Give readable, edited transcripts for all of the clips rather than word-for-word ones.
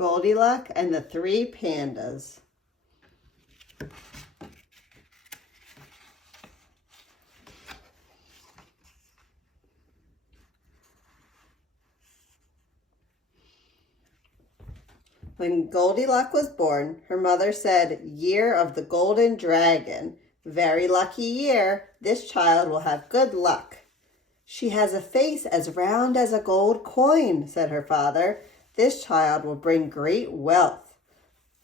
Goldy Luck and the Three Pandas. When Goldy Luck was born, her mother said, "Year of the Golden Dragon. Very lucky year. This child will have good luck." "She has a face as round as a gold coin," said her father. "This child will bring great wealth."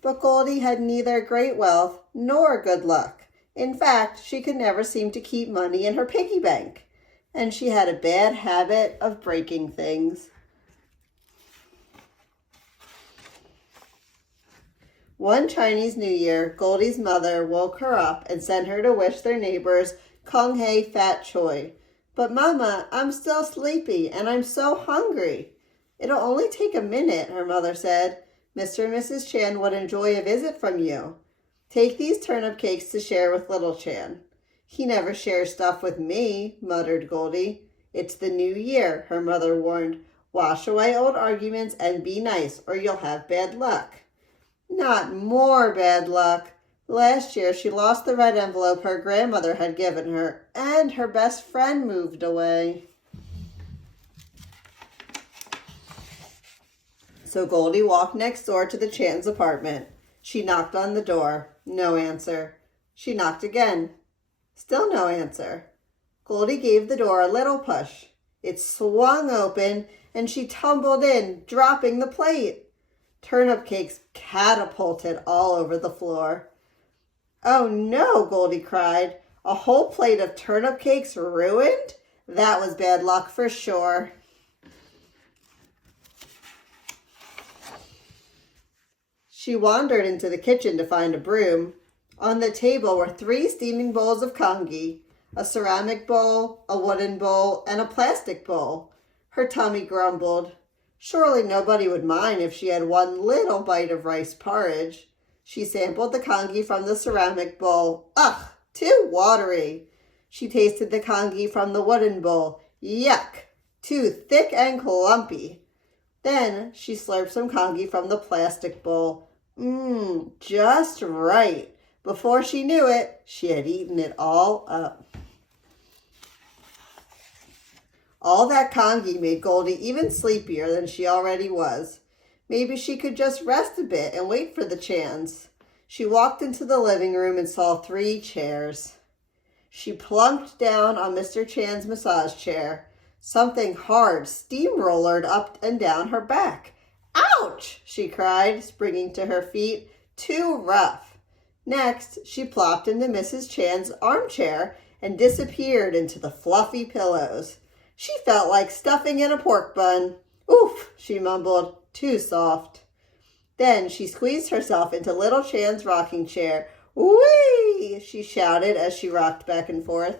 But Goldy had neither great wealth nor good luck. In fact, she could never seem to keep money in her piggy bank, and she had a bad habit of breaking things. One Chinese New Year, Goldy's mother woke her up and sent her to wish their neighbors Kung Hei Fat Choi. "But Mama, I'm still sleepy and I'm so hungry." "It'll only take a minute," her mother said. "Mr. and Mrs. Chan would enjoy a visit from you. Take these turnip cakes to share with little Chan." "He never shares stuff with me," muttered Goldy. "It's the new year," her mother warned. "Wash away old arguments and be nice or you'll have bad luck." "Not more bad luck. Last year she lost the red envelope her grandmother had given her, and her best friend moved away." So Goldy walked next door to the Chan's apartment. She knocked on the door. No answer. She knocked again. Still no answer. Goldy gave the door a little push. It swung open, and she tumbled in, dropping the plate. Turnip cakes catapulted all over the floor. "Oh no," Goldy cried. "A whole plate of turnip cakes ruined? That was bad luck for sure." She wandered into the kitchen to find a broom. On the table were 3 steaming bowls of congee, a ceramic bowl, a wooden bowl, and a plastic bowl. Her tummy grumbled. Surely nobody would mind if she had one little bite of rice porridge. She sampled the congee from the ceramic bowl. Ugh, too watery. She tasted the congee from the wooden bowl. Yuck, too thick and clumpy. Then she slurped some congee from the plastic bowl. Just right. Before she knew it, she had eaten it all up. All that congee made Goldy even sleepier than she already was. Maybe she could just rest a bit and wait for the Chans. She walked into the living room and saw 3 chairs. She plunked down on Mr. Chan's massage chair. Something hard steamrollered up and down her back. "Ouch!" she cried, springing to her feet. "Too rough." Next, she plopped into Mrs. Chan's armchair and disappeared into the fluffy pillows. She felt like stuffing in a pork bun. "Oof," she mumbled, "too soft." Then she squeezed herself into little Chan's rocking chair. "Whee!" she shouted as she rocked back and forth.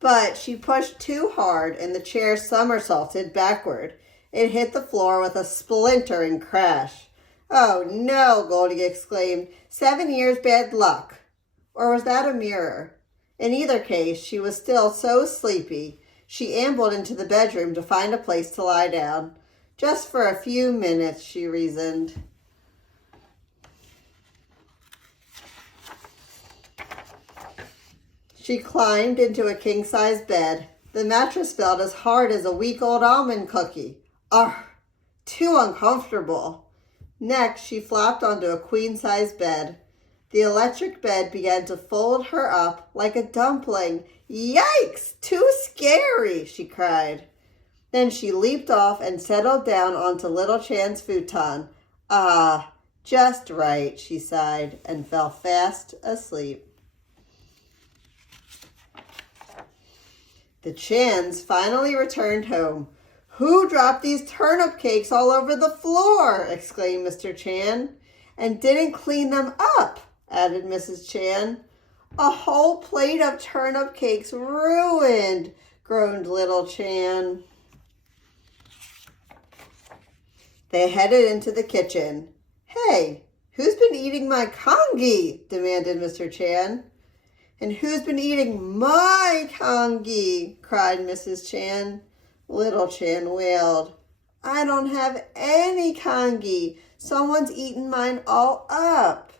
But she pushed too hard and the chair somersaulted backward. It hit the floor with a splintering crash. "Oh no," Goldy exclaimed. 7 years bad luck. Or was that a mirror? In either case, she was still so sleepy. She ambled into the bedroom to find a place to lie down. "Just for a few minutes," she reasoned. She climbed into a king-size bed. The mattress felt as hard as a week-old almond cookie. Ugh, too uncomfortable. Next, she flopped onto a queen-size bed. The electric bed began to fold her up like a dumpling. "Yikes! Too scary!" she cried. Then she leaped off and settled down onto little Chan's futon. "Ah, just right," she sighed and fell fast asleep. The Chans finally returned home. "Who dropped these turnip cakes all over the floor?" exclaimed Mr. Chan. "And didn't clean them up," added Mrs. Chan. "A whole plate of turnip cakes ruined," groaned little Chan. They headed into the kitchen. "Hey, who's been eating my congee?" demanded Mr. Chan. "And who's been eating my congee?" cried Mrs. Chan. Little Chan wailed. I don't have any congee. Someone's eaten mine all up.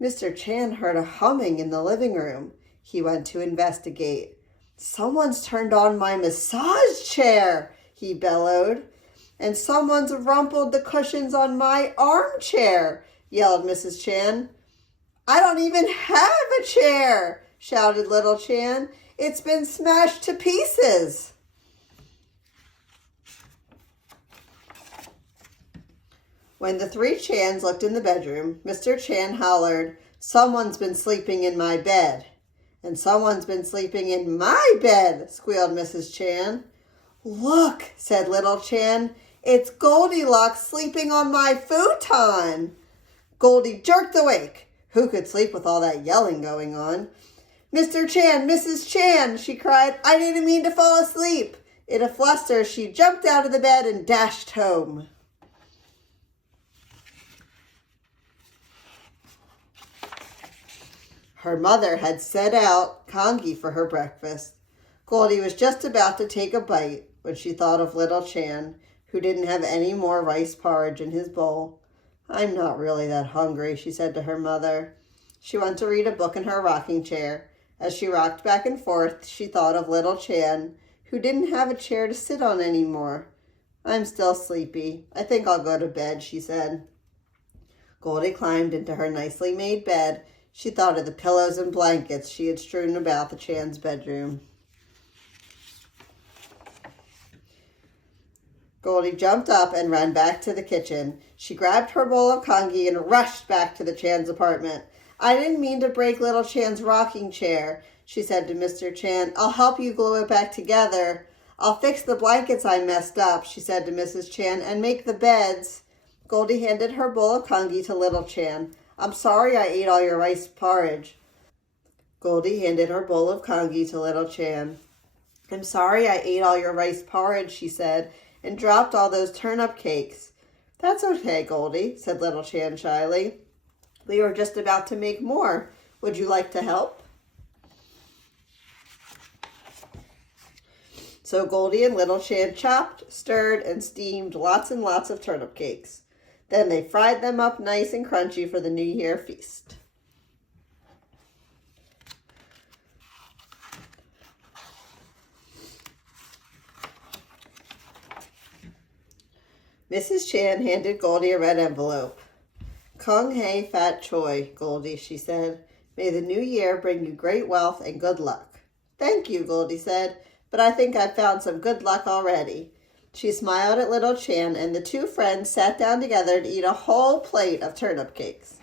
Mr. Chan heard a humming in the living room. He went to investigate. Someone's turned on my massage chair, he bellowed. And someone's rumpled the cushions on my armchair, yelled Mrs. Chan. I don't even have a chair, shouted Little Chan. It's been smashed to pieces. When the three Chans looked in the bedroom, Mr. Chan hollered, Someone's been sleeping in my bed. And someone's been sleeping in my bed, squealed Mrs. Chan. Look, said Little Chan, it's Goldilocks sleeping on my futon. Goldie jerked awake. Who could sleep with all that yelling going on? Mr. Chan, Mrs. Chan, she cried, I didn't mean to fall asleep. In a fluster, she jumped out of the bed and dashed home. Her mother had set out congee for her breakfast. Goldie was just about to take a bite when she thought of Little Chan, who didn't have any more rice porridge in his bowl. I'm not really that hungry, she said to her mother. She went to read a book in her rocking chair. As she rocked back and forth, she thought of Little Chan, who didn't have a chair to sit on anymore. I'm still sleepy. I think I'll go to bed, she said. Goldie climbed into her nicely made bed. She thought of the pillows and blankets she had strewn about the Chan's bedroom. Goldie jumped up and ran back to the kitchen. She grabbed her bowl of congee and rushed back to the Chan's apartment. I didn't mean to break Little Chan's rocking chair, she said to Mr. Chan. I'll help you glue it back together. I'll fix the blankets I messed up, she said to Mrs. Chan, and make the beds. Goldie handed her bowl of congee to Little Chan. I'm sorry I ate all your rice porridge. Goldie handed her bowl of congee to Little Chan. I'm sorry I ate all your rice porridge, she said, and dropped all those turnip cakes. That's okay, Goldie, said Little Chan shyly. We were just about to make more. Would you like to help? So Goldie and Little Chan chopped, stirred, and steamed lots and lots of turnip cakes. Then they fried them up nice and crunchy for the New Year feast. Mrs. Chan handed Goldie a red envelope. Kung Hei Fat Choi, Goldie, she said. May the new year bring you great wealth and good luck. Thank you, Goldie said, but I think I've found some good luck already. She smiled at Little Chan, and the two friends sat down together to eat a whole plate of turnip cakes.